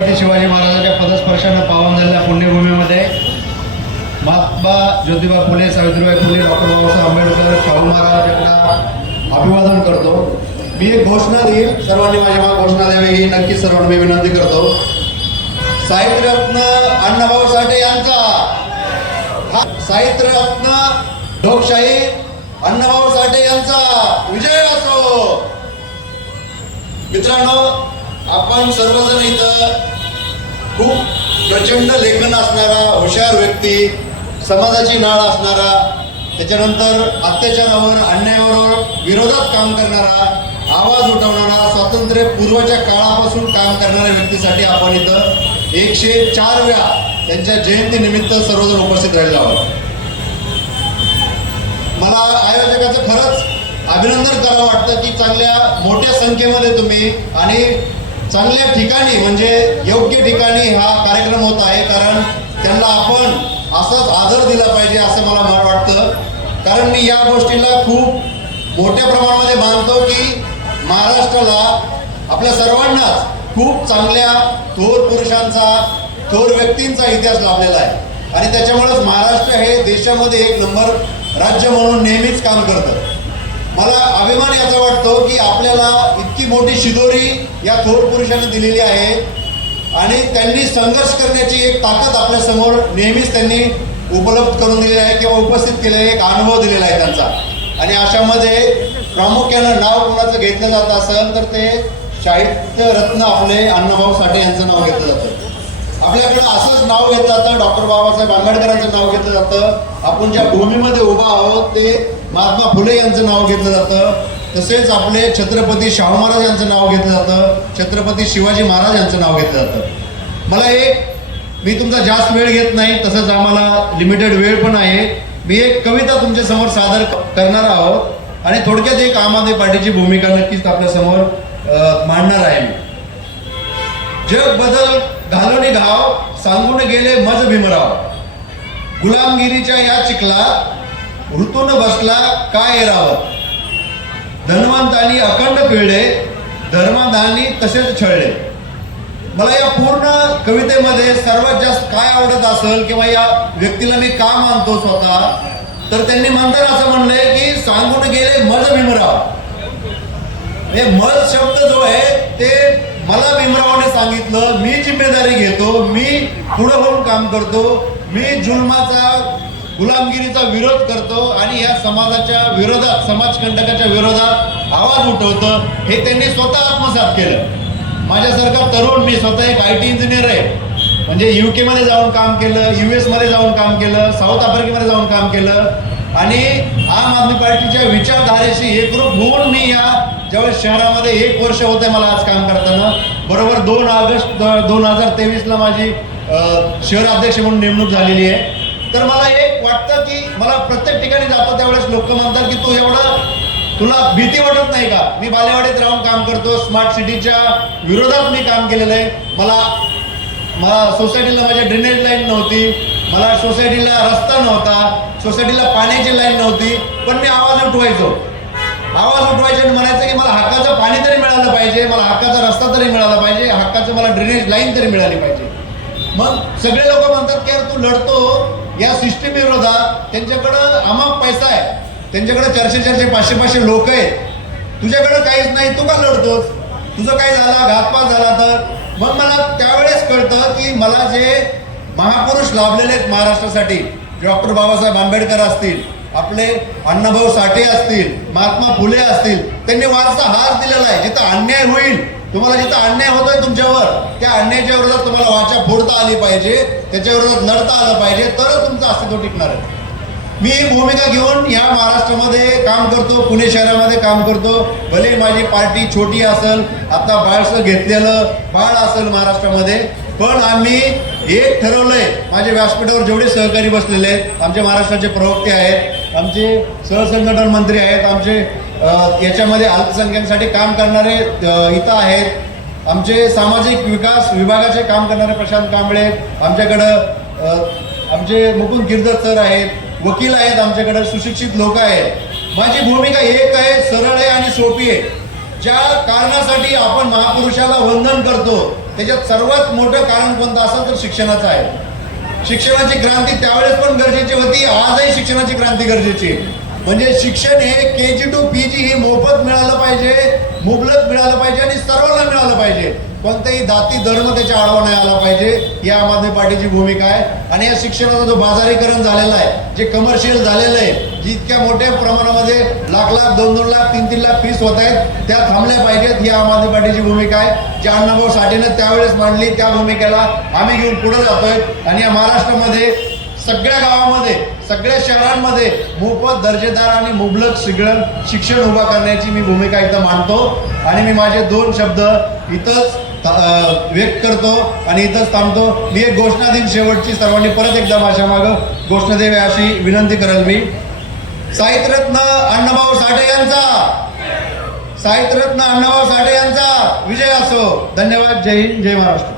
छत्रपती शिवाजी महाराजांच्या पदस्पर्शानं पावन झालेल्या पुण्यभूमीमध्ये महात्मा ज्योतिबा फुले सावित्रीबाई फुले डॉक्टर बाबासाहेब आंबेडकर शाहू महाराज यांना अभिवादन करतो. मी एक घोषणा देईल सर्वांनी माझ्या मागे घोषणा द्यावी ही नक्कीच सर्वांना मी विनंती करतो. साहित्यरत्न अण्णाभाऊ साठे यांचा हा साहित्यरत्न लोकशाही अण्णाभाऊ साठे यांचा विजय असो. मित्रांनो आपण सर्वजण इथं खूप प्रचंड लेखन असणारा हुशार व्यक्ती समाजाची नाळ असणारा त्याच्यानंतर अत्याचारावर अन्यायावर विरोधात काम करणारा आवाज उठवणारा स्वातंत्र्य पूर्वच्या काळापासून काम करणाऱ्या व्यक्तीसाठी आपण इथं एकशे चार वेळा त्यांच्या जयंतीनिमित्त सर्वजण उपस्थित राहिला आहोत. मला आयोजकाचं खरंच अभिनंदन करावं वाटतं की चांगल्या मोठ्या संख्येमध्ये तुम्ही आणि चांगल्या ठिकाणी म्हणजे योग्य ठिकाणी हा कार्यक्रम होत आहे. कारण त्यांना आपण असाच आदर दिला पाहिजे असं मला मला वाटतं. कारण मी या गोष्टीला खूप मोठ्या प्रमाणामध्ये मानतो की महाराष्ट्राला आपल्या सर्वांनाच खूप चांगल्या थोर पुरुषांचा थोर व्यक्तींचा इतिहास लाभलेला आहे. आणि त्याच्यामुळेच महाराष्ट्र हे देशामध्ये एक नंबर राज्य म्हणून नेहमीच काम करतं. मला अभिमान याचा वाटतो की आपल्याला इतकी मोठी शिदोरी या थोर पुरुषांनी दिलेली आहे. आणि त्यांनी संघर्ष करण्याची एक ताकद आपल्यासमोर नेहमीच त्यांनी उपलब्ध करून दिलेली आहे किंवा उपस्थित केलेला एक अनुभव दिलेला आहे त्यांचा. आणि अशामध्ये प्रामुख्यानं नाव कोणाचं घेतलं जात असेल तर ते साहित्य रत्न आपले अण्णाभाऊ साठे यांचं नाव घेतलं जातं. आपल्याकडे असंच नाव घेतलं जातं डॉक्टर बाबासाहेब आंबेडकरांचं नाव घेतलं जातं. आपण ज्या भूमीमध्ये उभा आहोत ते महात्मा फुले यांचं नाव घेतलं जातं. तसेच आपले छत्रपती शाहू महाराज यांचं नाव घेतलं जातं. छत्रपती शिवाजी महाराज यांचं नाव घेतलं जातं. मला एक मी तुमचा जास्त वेळ घेत नाही तसंच आम्हाला लिमिटेड वेळ पण आहे. मी एक कविता तुमच्यासमोर सादर करणार आहोत. आणि थोडक्यात एक आम आदमी पार्टीची भूमिका नक्कीच आपल्यासमोर मांडणार आहे मी. जग बदल घालून घाव सांगून गेले मज भीमराव. गुलामगिरीच्या या चिखलात ऋतून बसला काय रावत धनवंतांनी अखंड पिळले धर्मधानी तसेच छळले. मला या पूर्ण कवितेमध्ये सर्वात जास्त काय आवडत असेल किंवा या व्यक्तीला मी का मानतो स्वतः तर त्यांनी म्हणताना असं म्हणलंय की सांगून गेले मज भीमराव. हे मज शब्द जो आहे ते मला भीमरावाने सांगितलं. मी जिम्मेदारी घेतो मी पुढे होऊन काम करतो. मी जुलमाचा गुलामगिरीचा विरोध करतो आणि या समाजाच्या विरोधात समाजकंटकाच्या विरोधात आवाज उठवतो हे त्यांनी स्वतः आत्मसात केलं. माझ्यासारखा तरुण मी स्वतः एक आय टी इंजिनियर आहे. म्हणजे यू मध्ये जाऊन काम केलं यू मध्ये जाऊन काम केलं साऊथ आफ्रिकेमध्ये जाऊन काम केलं. आणि आम आदमी पार्टीच्या विचारधारेशी एकरूप होऊन मी या ज्यावेळेस शहरामध्ये एक वर्ष होते मला आज काम करताना. बरोबर दोन ऑगस्ट दोन हजार तेवीसला माझी शहर अध्यक्ष म्हणून नेमणूक झालेली आहे. तर मला एक मला प्रत्येक ठिकाणी जातो त्यावेळेस लोक म्हणतात की तू एवढं तुला भीती वाटत नाही का? मी बालेवाडीत राहून काम करतो स्मार्ट सिटीच्या विरोधात मी काम केलेलं आहे. मला मला सोसायटीला माझ्या ड्रेनेज लाईन नव्हती मला सोसायटीला रस्ता नव्हता सोसायटीला पाण्याची लाईन नव्हती पण मी आवाज उठवायचो. आवाज उठवायचे आणि म्हणायचं की मला हक्काचं पाणी तरी मिळालं पाहिजे मला हक्काचा रस्ता तरी मिळाला पाहिजे हक्काचं मला ड्रेनेज लाईन तरी मिळाली पाहिजे. मग सगळे लोक म्हणतात की तू लढतो या सिस्टीमविरोधात त्यांच्याकडं अमाप पैसा आहे. त्यांच्याकडे चारशे चारशे पाचशे पाचशे लोक आहेत. तुझ्याकडं काहीच नाही तू का लढतोस? तुझं काय झाला? घातपात झाला तर? मग मला त्यावेळेस कळतं की मला जे महापुरुष लाभलेले आहेत महाराष्ट्रासाठी डॉक्टर बाबासाहेब आंबेडकर असतील आपले अण्णाभाऊ साठे असतील महात्मा फुले असतील त्यांनी वारसा हाच दिलेला आहे. जिथं अन्याय होईल तुम्हाला जिथं अन्याय होतोय तुमच्यावर त्या अन्यायाच्या विरोधात तुम्हाला वाचा फोडता आली पाहिजे त्याच्या विरोधात लढता आलं पाहिजे तरच तुमचं अस्तित्व टिकणार आहे. मी ही भूमिका घेऊन या महाराष्ट्रामध्ये काम करतो पुणे शहरामध्ये काम करतो. भले माझी पार्टी छोटी असेल आता बाळसं घेतलेलं बाळ असेल महाराष्ट्रामध्ये पण आम्ही एक ठरवलंय माझ्या व्यासपीठावर जेवढे सहकारी बसलेले आहेत आमचे महाराष्ट्राचे प्रवक्ते आहेत आमचे सहसंघटन मंत्री आहेत आमचे याच्यामध्ये अल्पसंख्याकांसाठी काम करणारे इथं आहेत. आमचे सामाजिक विकास विभागाचे काम करणारे प्रशांत कांबळे आमच्याकडं आमचे मुकुंद गिरधर सर आहेत वकील आहेत आमच्याकडं सुशिक्षित लोक आहेत. माझी भूमिका एक आहे सरळ आहे आणि सोपी आहे. ज्या कारणासाठी आपण महापुरुषाला वंदन करतो त्याच्यात सर्वात मोठं कारण कोणतं असेल तर शिक्षणाचं आहे. शिक्षणाची क्रांती त्यावेळेस पण गरजेची होती आजही शिक्षणाची क्रांती गरजेची आहे. म्हणजे शिक्षण हे के जी टू पी जी हे मोफत मिळालं पाहिजे मुबलक मिळालं पाहिजे आणि सर्वांना मिळालं पाहिजे. कोणताही जाती धर्म त्याच्या आडवा नाही आला पाहिजे. ही आम आदमी पार्टीची भूमिका आहे. आणि या शिक्षणाचा जो बाजारीकरण झालेला आहे जे कमर्शियल झालेलं आहे जी इतक्या मोठ्या प्रमाणामध्ये लाख लाख दोन दोन लाख तीन तीन लाख फीस होत आहेत त्या थांबल्या पाहिजेत. ही आम आदमी पार्टीची भूमिका आहे. जी अण्णाभाऊ साठेनं त्यावेळेस मांडली त्या भूमिकेला आम्ही घेऊन पुढे जातोय. आणि या महाराष्ट्रामध्ये सगळ्या गावामध्ये सगळ्या शहरांमध्ये मोफत दर्जेदार आणि मुबलक शिक्षण शिक्षण उभा करण्याची मी भूमिका इथं मांडतो. आणि मी माझे दोन शब्द इथंच व्यक्त करतो आणि इथंच थांबतो. मी एक घोषणा देईन शेवटची सर्वांनी परत एकदा माझ्या मागं घोषणा द्यावी अशी विनंती करेल मी. साहित्यरत्न अण्णाभाऊ साठे यांचा. साहित्यरत्न अण्णाभाऊ साठे यांचा. विजय असो. धन्यवाद. जय हिंद. जय महाराष्ट्र.